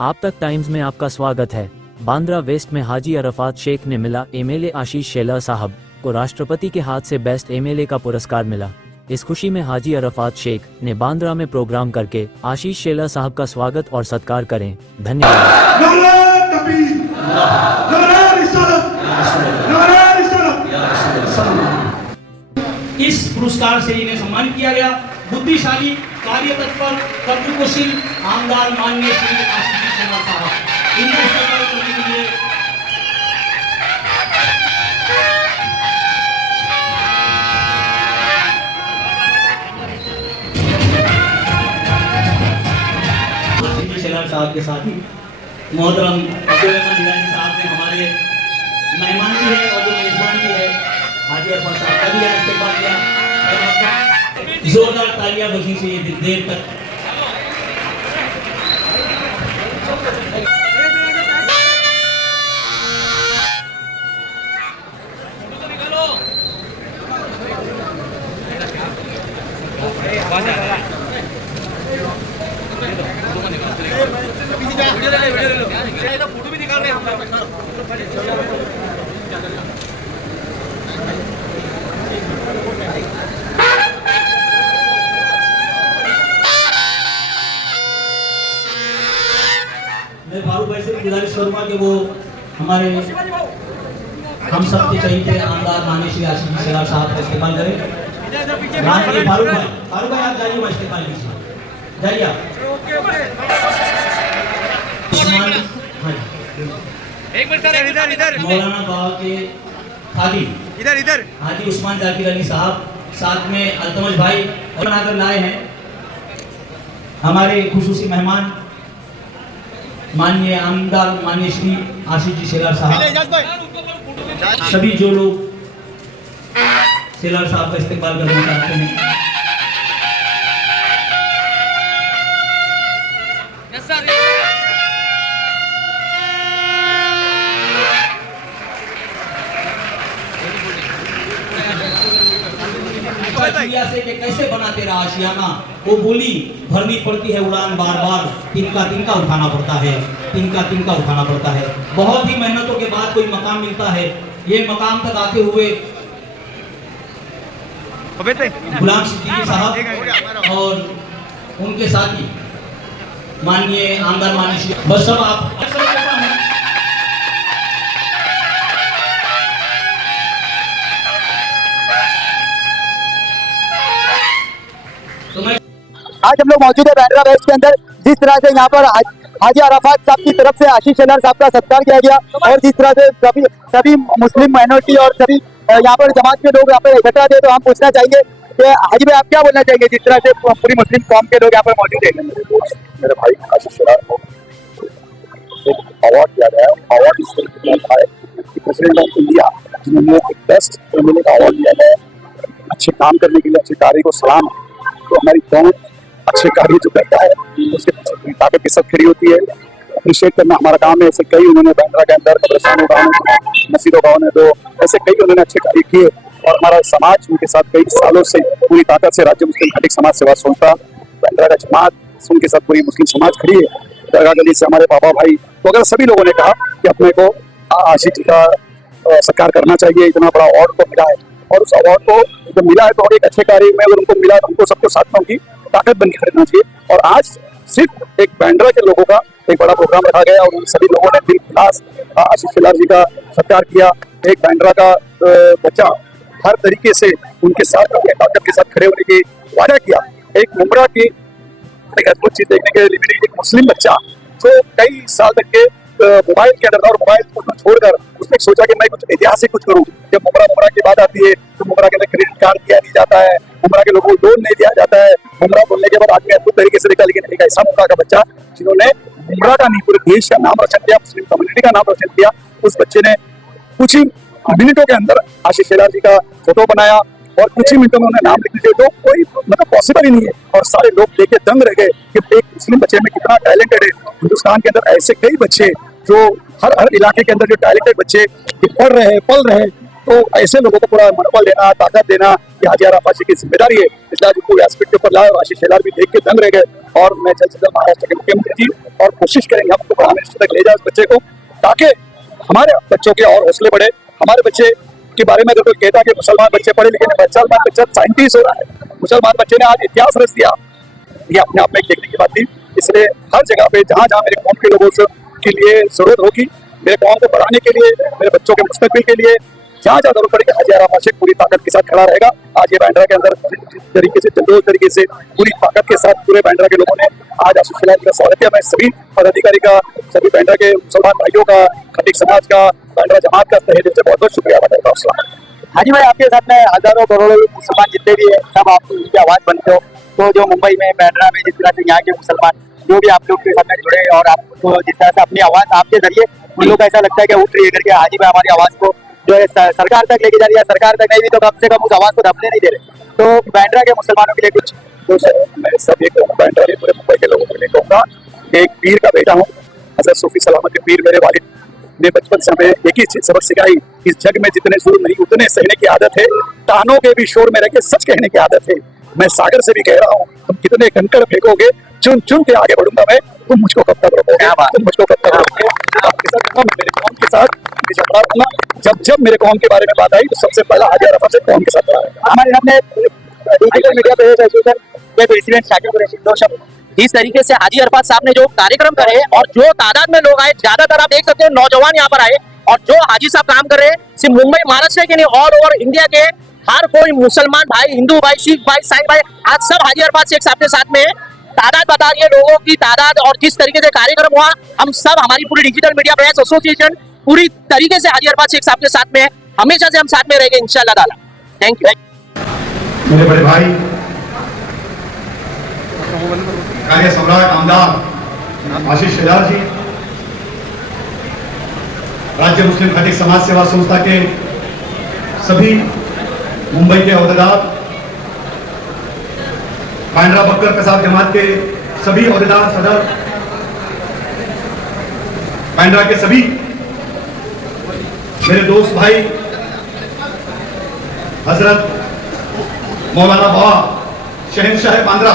आप तक टाइम्स में आपका स्वागत है। बांद्रा वेस्ट में हाजी अरफात शेख ने मिला एमएलए आशीष शेलार साहब को राष्ट्रपति के हाथ से बेस्ट एमएलए का पुरस्कार मिला। इस खुशी में हाजी अरफात शेख ने बांद्रा में प्रोग्राम करके आशीष शेलार साहब का स्वागत और सत्कार करें। धन्यवाद। इस पुरस्कार से इन्हें सम्मानित किया गया। बुद्धिशाली, कार्य तत्पर, कर्तव्यशील आमदार माननीय श्री आशीष शेलार साहब, इनको सम्मानित करने के लिए आशीष शेलार साहब के साथ ही मोहतरम अब्दुल रहमान हिरानी साहब ने हमारे मेहमान भी है और जो मेजबान भी है हाजी अरफात साहब का भी यहाँ इस्तेमाल किया। जोरदार तालियां बजी से देर तक फोटो भी निकाल रहे हैं हम। मैं फारूक भाई से गुजारिश करूंगा कि वो हमारे हम सब के चहीते आमदार माननीय श्री आशीष शेलार साहब का इस्तेमाल करें। माननीय फारूक भाई आप जाइए, मैं इस्तेमाल कीजिए, जाइए एक मिनट सर, इधर मौलाना गांव के खादी इधर हाजी उस्मान जाकिर अली साहब, साथ में अल्तमश भाई और बनाकर लाए हैं हमारे खुसूसी मेहमान माननीय आमदार माननीय श्री आशीष जी शेलार साहब। सभी जो लोग शेलार साहब का इस्तेमाल करना चाहते हैं से कि कैसे बना तेरा आशियाना, वो बोली भरनी पड़ती है उड़ान बार बार, तिनका उठाना पड़ता है, तिनका उठाना पड़ता है। बहुत ही मेहनतों के बाद कोई मकाम मिलता है। ये मकाम तक आते हुए गुलाम सिद्दीकी साहब और उनके साथी माननीय आमदार माननीय बस सब आप आज हम लोग मौजूद है बांद्रा वेस्ट के अंदर। जिस तरह से यहाँ पर हाजी अरफात साहब की तरफ से आशीष शेलार साहब का सत्कार किया गया और जिस तरह से सभी मुस्लिम माइनॉरिटी और सभी यहाँ पर जमात के लोग यहाँ पर इकट्ठा थे, तो हम पूछना चाहेंगे कि हाजी भाई आप क्या बोलना चाहेंगे जिस तरह से पूरी मुस्लिम कौम के लोग यहाँ पर मौजूद है। मेरे भाई आशीष शेलार को एक अवार्ड दिया गया है। अवार्ड इसलिए प्रेसिडेंट ऑफ इंडिया जिन्होंने बेस्ट एमएलए का अवार्ड दिया है अच्छे काम करने के लिए, अच्छे कार्य को सलाम। तो हमारी कौन अच्छे कार्य जो करता है उसके पीछे ताकत के साथ खड़ी होती है। अप्रिशिएट करना हमारा काम है। ऐसे कई उन्होंने बांद्रा के अंदर कब्रिस्तानों गाँव में, मस्जिदों गाँव में दो ऐसे कई उन्होंने अच्छे कार्य किए और हमारा समाज उनके साथ कई सालों से पूरी ताकत से राज्य मुस्लिम घटिक समाज सेवा संस्था बांद्रा का जमात उनके साथ पूरी मुस्लिम समाज खड़ी है। दरगाह गली से हमारे पापा भाई वगैरह सभी लोगों ने कहा कि अपने को आशीष जी का सत्कार करना चाहिए। इतना बड़ा अवार्ड को मिला है और उस अवार्ड को जब मिला है तो एक अच्छे कार्य में अगर उनको मिला तो हमको सबको साथियों की ताकत बन के खरीदना चाहिए। और आज सिर्फ एक बांद्रा के लोगों का एक बड़ा प्रोग्राम रखा गया और उन सभी लोगों ने दिल खास आशीष शेलार जी का सत्कार किया। एक बांद्रा का बच्चा हर तरीके से उनके साथ अपने ताकत के साथ खड़े होने की वादा किया। एक मुमरा की एक अद्भुत चीज देखने के लिए एक मुस्लिम बच्चा जो कई साल तक के मोबाइल के अंदर और मोबाइल को छोड़कर उसने सोचा कि मैं कुछ ऐतिहासिक कुछ करूं। जब मुमरा की बात आती है तो मुमरा के अंदर क्रेडिट कार्ड दिया नहीं जाता है, मुमरा के लोगों को लोन नहीं दिया जाता है। मुमरा बोलने के बाद आदमी अद्भुत तरीके से देखा, लेकिन एक ऐसा मुमरा का बच्चा जिन्होंने मुमरा का नहीं पूरे देश का नाम रोशन किया, मुस्लिम कम्युनिटी का नाम रोशन किया, उस बच्चे ने कुछ ही मिनटों के अंदर आशीष शेलार जी का फोटो बनाया और कुछ ही मिनटों में उन्हें नाम लिख दिया। तो कोई मतलब पॉसिबल ही नहीं है और सारे लोग देखे दंग रह गए कि एक मुस्लिम बच्चे में कितना टैलेंटेड है। हिंदुस्तान के अंदर ऐसे कई बच्चे जो हर इलाके के अंदर जो टैलेंटेड बच्चे पढ़ रहे हैं, पल रहे हैं, तो ऐसे लोगों को पूरा मनोबल देना, ताकत देना, कि हाजी अरफात की जिम्मेदारी है। इसलिए आज पूरे एस्पेक्ट के ऊपर लाए और आशीष शेलार भी देख के दंग रह गए और मैं जल्द से जल्द महाराष्ट्र के मुख्यमंत्री जी और कोशिश करेंगे हम प्राइम मिनिस्टर तक ले जाए उस बच्चे को, ताकि हमारे बच्चों के और हौसले बढ़े। हमारे बच्चे के बारे में अगर कोई कहता कि मुसलमान बच्चे पढ़े लिखे, मुसलमान बच्चा साइंटिस्ट हो रहा है, मुसलमान बच्चे ने आज इतिहास रच दिया, ये अपने आप में एक देखने की बात थी। इसलिए हर जगह पे जहाँ जहाँ मेरे कौम के लोगों के लिए जरूरत होगी, मेरे कौम को बढ़ाने के लिए, मेरे बच्चों के मुस्तकबिल के लिए, जहाँ जहाँ जरूरत पड़ेगी हाजी अरफात शेख पूरी ताकत के साथ खड़ा रहेगा। आज ये बैंड्रा के अंदर जिस तरीके से जल्दोज तरीके से पूरी ताकत के साथ पूरे बैंड्रा के लोगों ने आज आशीष शेलार जी का स्वागत किया। मैं सभी पदाधिकारी का, सभी बैंड्रा के मुसलमान भाइयों का, खटीक समाज का, बैंड्रा जमात का तहे दिल से बहुत बहुत शुक्रिया अदा करता हूँ। हाजी भाई, आपके साथ में हजारों करोड़ों मुसलमान जितने भी है, सब आप उनकी आवाज बनते हो। तो जो मुंबई में, बैंड्रा में जिस तरह से यहाँ के मुसलमान जो भी आप लोग के साथ में जुड़े और आपको जिस तरह से अपनी आवाज आपके जरिए उन लोग को ऐसा लगता है कि उठ रही है करके हाजी भाई हमारी आवाज को जो है सरकार तक लेके जा रही है, सरकार तक नहीं भी तो कम से कम उस आवाज को दबने नहीं दे रहे। तो बैंड्रा के मुसलमानों के लिए कुछ तो सर मैं सब ये कहूँगा, बैंड्रा के पूरे मुंबई के लोगों के लिए कहूँगा कि एक पीर का बेटा हूँ, हज़रत सूफी सलामत के पीर मेरे वालिद ने बचपन से हमें एक ही चीज सबक सिखाई, इस जग में जितने जोर नहीं उतने सहने की आदत है, तानों के भी शोर में रह के सच कहने की आदत है। मैं सागर से भी कह रहा हूँ, तुम कितने कंकड़ फेंकोगे, चुन चुन के आगे बढ़ूंगा मैं, तुम मुझको कब तक रोकोगे, तुम मुझको कब तक रोकोगे। आपके साथ मेरे कौम के साथ जब जब मेरे कौम के बारे में बात आई तो सबसे पहला हाजी अरफात से कौम के साथ रहा है। हमारे सामने डिजिटल मीडिया पे एसोसिएशन प्रेसिडेंट शाकिर कुरैशी दो शब्द। इस तरीके से हाजी अरफात साहब ने जो कार्यक्रम करे और जो तादाद में लोग आए, ज्यादातर आप देख सकते हैं नौजवान यहाँ पर आए, और जो हाजी साहब काम कर रहे हैं सिर्फ मुंबई महाराष्ट्र के नहीं ऑल ओवर इंडिया के हर कोई मुसलमान भाई, हिंदू भाई, सिख भाई, ईसाई भाई, आज सब हाजी अरफात शेख साहब के साथ में है। तादाद बता रही है लोगों की तादाद, और जिस तरीके से कार्यक्रम हुआ, हम सब हमारी पूरी डिजिटल मीडिया प्रेस एसोसिएशन पूरी तरीके से हाजी अरफात शेख साहब के साथ में है। हमेशा से हम साथ में रहेंगे इंशाल्लाह ताला। Thank you. मेरे बड़े भाई कार्य सम्राट आमदार आशीष शेलार जी, राज्य मुस्लिम खटीक समाज सेवा संस्था के सभी मुंबई के अहदेदार, बैंड्रा बक्कर कसाब जमात के सभी अहदेदार, सदर, बैंड्रा के सभी मेरे दोस्त भाई, हजरत मौलाना बाबा शहनशाह बांद्रा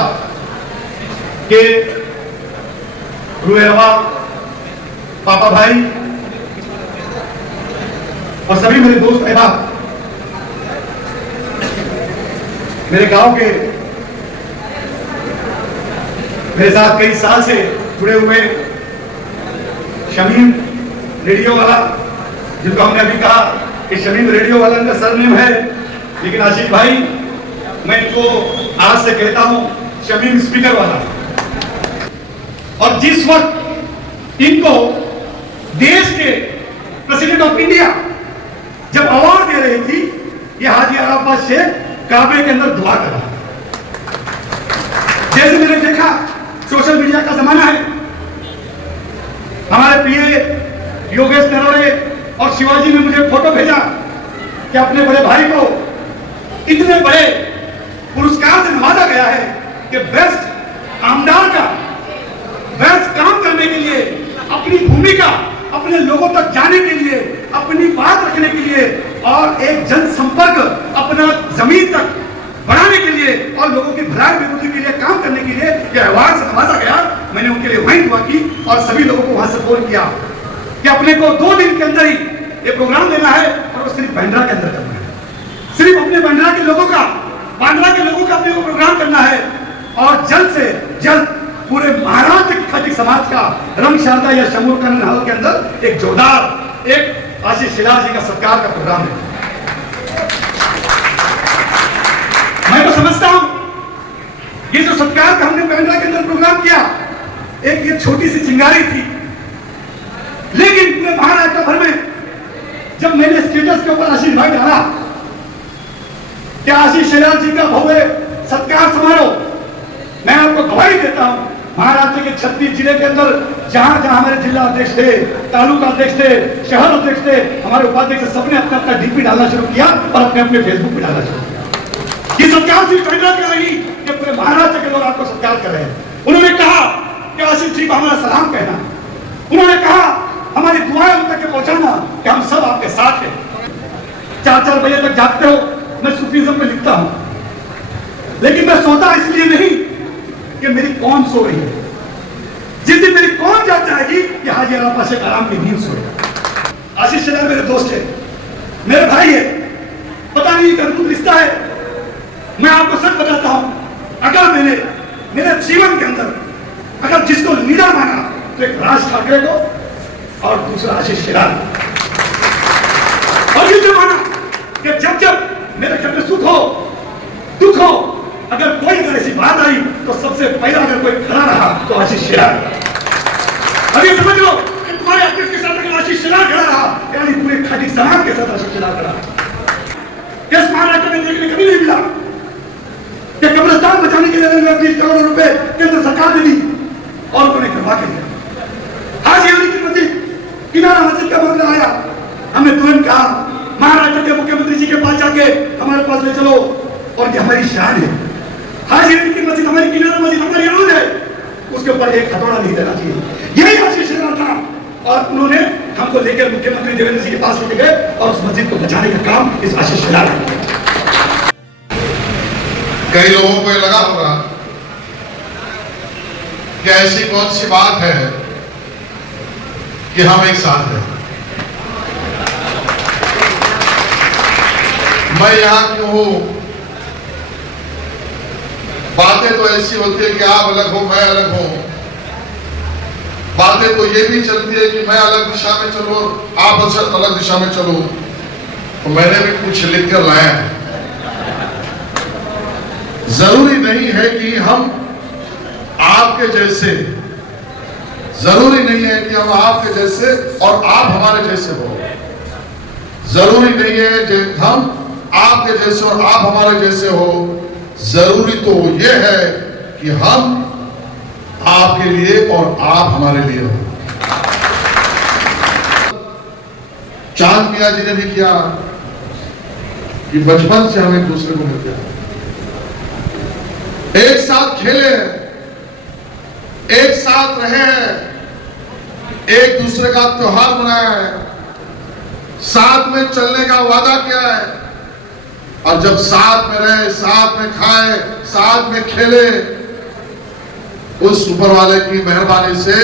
के रूए रवा पापा भाई और सभी मेरे दोस्त अहबाब, मेरे गांव के मेरे साथ कई साल से जुड़े हुए शमीम रेडियो वाला, जिनको हमने अभी कहा कि शमीम रेडियो वाला इनका सरनेम है, लेकिन आशीष भाई मैं इनको आज से कहता हूं शमीम स्पीकर वाला। और जिस वक्त इनको देश के प्रेसिडेंट ऑफ इंडिया जब अवार्ड दे रही थी, ये हाजी अरफात शेख काबे के अंदर दुआ करा। जैसे मैंने देखा सोशल मीडिया का जमाना है, हमारे प्रिय योगेश नरोड़े और शिवाजी ने मुझे फोटो भेजा कि अपने बड़े भाई को इतने बड़े पुरस्कार से नवाजा गया है कि बेस्ट आमदार का बेस्ट काम करने के लिए, अपनी भूमिका अपने लोगों तक जाने के लिए, अपनी बात रखने के लिए और एक जनसंपर्क अपना जमीन तक बढ़ाने के लिए और लोगों की भलाई बेबूदी के लिए काम करने के लिए यह अवार्ड से नवाजा गया। मैंने उनके लिए वहीं दुआ की और सभी लोगों को वहां से फोन किया कि अपने को 2 दिन के अंदर ही ये प्रोग्राम देना है और वो सिर्फ बैंड्रा के अंदर करना है, सिर्फ अपने बैंड्रा के लोगों का, बांद्रा के लोगों का अपने को प्रोग्राम करना है और जल्द से जल्द पूरे महाराष्ट्र की खटीक समाज का रंग शारदा या शमूर कनन हॉल के अंदर एक जोरदार एक आशीष शेलार जी का सत्कार का प्रोग्राम है। मैं तो समझता हूं ये जो सत्कार का हमने बैंड्रा के अंदर प्रोग्राम किया, एक ये छोटी सी चिंगारी थी, लेकिन पूरे महाराष्ट्र भर में जब मैंने स्टेटस के ऊपर आशीष भाई डाला कि आशीष शेलार जी का भव्य सत्कार समारोह, मैं आपको गवाही देता हूं महाराष्ट्र के 36 जिले के अंदर जहां जहां हमारे जिला अध्यक्ष थे, तालुका अध्यक्ष थे, शहर अध्यक्ष थे, हमारे उपाध्यक्ष सबने अपना अपना डीपी डालना शुरू किया और अपने अपने फेसबुक पे डालना शुरू किया। ये सत्कार सिर्फ बैंड्रा का नहीं कि पूरे महाराष्ट्र के लोग आपको सत्कार कर रहे हैं। उन्होंने कहा कि आशीष जी को हमारा सलाम कहना, उन्होंने कहा हमारी दुआएं उन तक पहुंचाना कि हम सब आपके साथ हैं। 4-4 बजे तक जागते हो, मैं सूफीज्म में लिखता हूं, लेकिन मैं सोता इसलिए नहीं कि मेरी कौन सो रही है। जिस दिन मेरी कौन जान जाएगी कि हाजी अरफात शेख आराम की नींद सोएगा। आशीष शेलार मेरे दोस्त है, मेरे भाई है, पता नहीं क्या अद्भुत रिश्ता है। मैं आपको सच बताता हूं, अगर मेरे जीवन के अंदर अगर जिसको लीडर माना तो एक राज ठाकरे को और दूसरा आशीष शेलार। और ये माना कि जब मेरे घर में सुख हो दुख हो, अगर कोई अगर ऐसी बात आई तो सबसे पहला अगर कोई खड़ा रहा तो आशीष शेलार। अब ये समझ लो कि तुम्हारे अध्यक्ष के साथ अगर आशीष शेलार खड़ा रहा यानी पूरे खाटी समाज के साथ आशीष शेलार खड़ा। इस महाराष्ट्र में देखने कभी नहीं मिला कि कब्रिस्तान बचाने के लिए 20 करोड़ रुपए केंद्र सरकार ने दी और उन्होंने करवा के दिया। हाजी अली की मस्जिद किनारा मस्जिद का मामला आया, हमने तुरंत कहा महाराष्ट्र के मुख्यमंत्री जी के पास जाके हमारे पास ले चलो और ये हमारी शान है। हाजी अली की मस्जिद हमारी किनारा मस्जिद हमारी आन है, उसके ऊपर एक हथौड़ा नहीं देना चाहिए। यही आशीष शेलार था और उन्होंने हमको लेकर मुख्यमंत्री देवेंद्र जी के पास लेके गए और उस मस्जिद को बचाने का काम इस आशीष शेलार ने। कई लोगों को ये लगा होगा कि ऐसी कौन सी बात है कि हम एक साथ हैं। मैं यहां क्यों हूं? बातें तो ऐसी होती है कि आप अलग हो मैं अलग हूं, बातें तो ये भी चलती है कि मैं अलग दिशा में चलूं आप अलग दिशा में चलो। तो मैंने भी कुछ लिख कर लाया है। जरूरी नहीं है कि हम आपके जैसे, जरूरी नहीं है कि हम आपके जैसे और आप हमारे जैसे हो। जरूरी नहीं है कि हम आपके जैसे और आप हमारे जैसे हो। जरूरी तो यह है कि हम आपके लिए और आप हमारे लिए हो। चांद मियां जी ने भी किया कि बचपन से हम एक दूसरे को मिलते हैं, एक साथ खेले हैं, एक साथ रहे हैं, एक दूसरे का त्योहार मनाया है, साथ में चलने का वादा किया है और जब साथ में रहे, साथ में खाए, साथ में खेले, उस ऊपर वाले की मेहरबानी से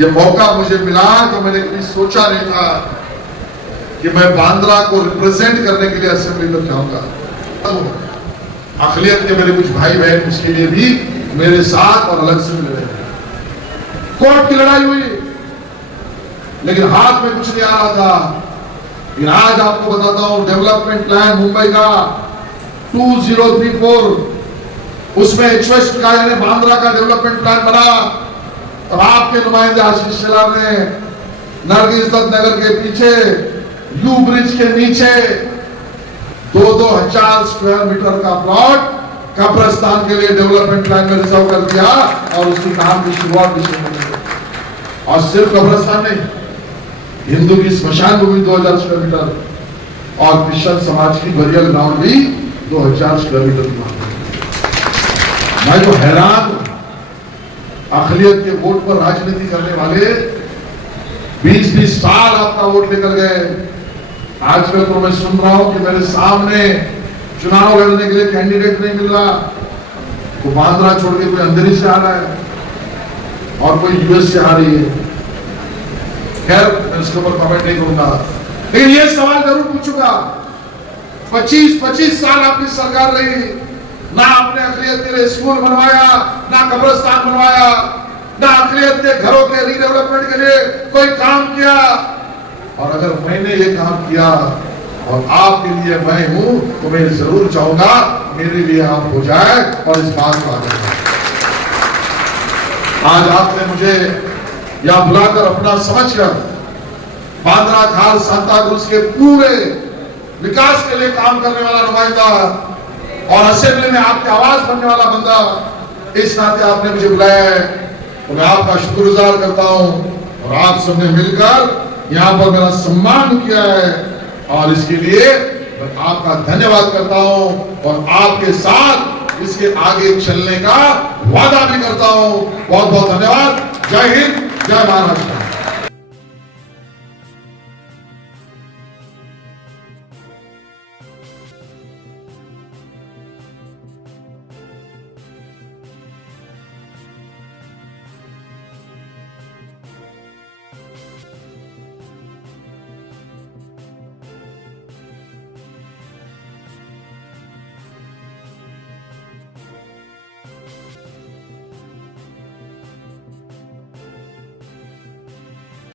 ये मौका मुझे मिला तो मैंने कभी सोचा नहीं था कि मैं बांद्रा को रिप्रेजेंट करने के लिए असेंबली में जाऊंगा। अखिलियत के मेरे कुछ भाई बहन उसके लिए भी मेरे साथ और अलग से मिले। कोर्ट की लड़ाई हुई लेकिन हाथ में कुछ नहीं आ रहा था। आज आपको बताता हूं डेवलपमेंट प्लान मुंबई का 2034, उसमें एचएस ने बांद्रा का डेवलपमेंट प्लान बना। और आपके नुमाइंदे आशीष शेलार ने नरगिस दत्त नगर के पीछे यू ब्रिज के नीचे 2,000 स्क्वायर मीटर का प्लॉट कब्रिस्तान के लिए डेवलपमेंट प्लान में रिजर्व कर दिया और उसकी काम की शुरुआत भी शुरू कर दी। और सिर्फ कब्रिस्तान नहीं, हिंदू की स्मशान भूमि 2,000 स्क्वायर मीटर और क्रिश्चियन समाज की बरियल ग्राउंड भी 2,000 स्क्वायर मीटर की। मैं तो हैरान, अखिलियत के वोट पर राजनीति करने वाले 20-20 साल अपना वोट लेकर गए। आजकल तो मैं सुन रहा हूं कि मेरे सामने चुनाव लड़ने के लिए कैंडिडेट नहीं मिल रहा, तो बांद्रा छोड़ के कोई अंधेरी से आ रहा है और कोई यूएस से आ रही है। खैर मैं उसके ऊपर कमेंट नहीं करूंगा, लेकिन ये सवाल जरूर पूछूंगा। 25 साल आपकी सरकार रही, ना आपने अखिलियत के लिए स्कूल बनवाया, ना कब्रिस्तान बनवाया, ना अखिलियत के घरों के रीडेवलपमेंट के लिए कोई काम किया। और अगर मैंने ये काम किया और आपके लिए मैं हूं तो मैं जरूर चाहूंगा मेरे लिए आप हो जाए और इस बात को आगे बढ़ाएं। आज आपने मुझे या बुलाकर अपना समझकर बांद्रा खाल सांता क्रूज के पूरे विकास के लिए काम करने वाला नुमाइंदा और असेंबली में आपकी आवाज बनने वाला बंदा, इस नाते आपने मुझे बुलाया है तो मैं आपका शुक्रगुजार करता हूं। और आप सबने मिलकर यहाँ पर मेरा सम्मान किया है और इसके लिए मैं आपका धन्यवाद करता हूं और आपके साथ इसके आगे चलने का वादा भी करता हूं। बहुत बहुत धन्यवाद। जय हिंद, जय महाराष्ट्र।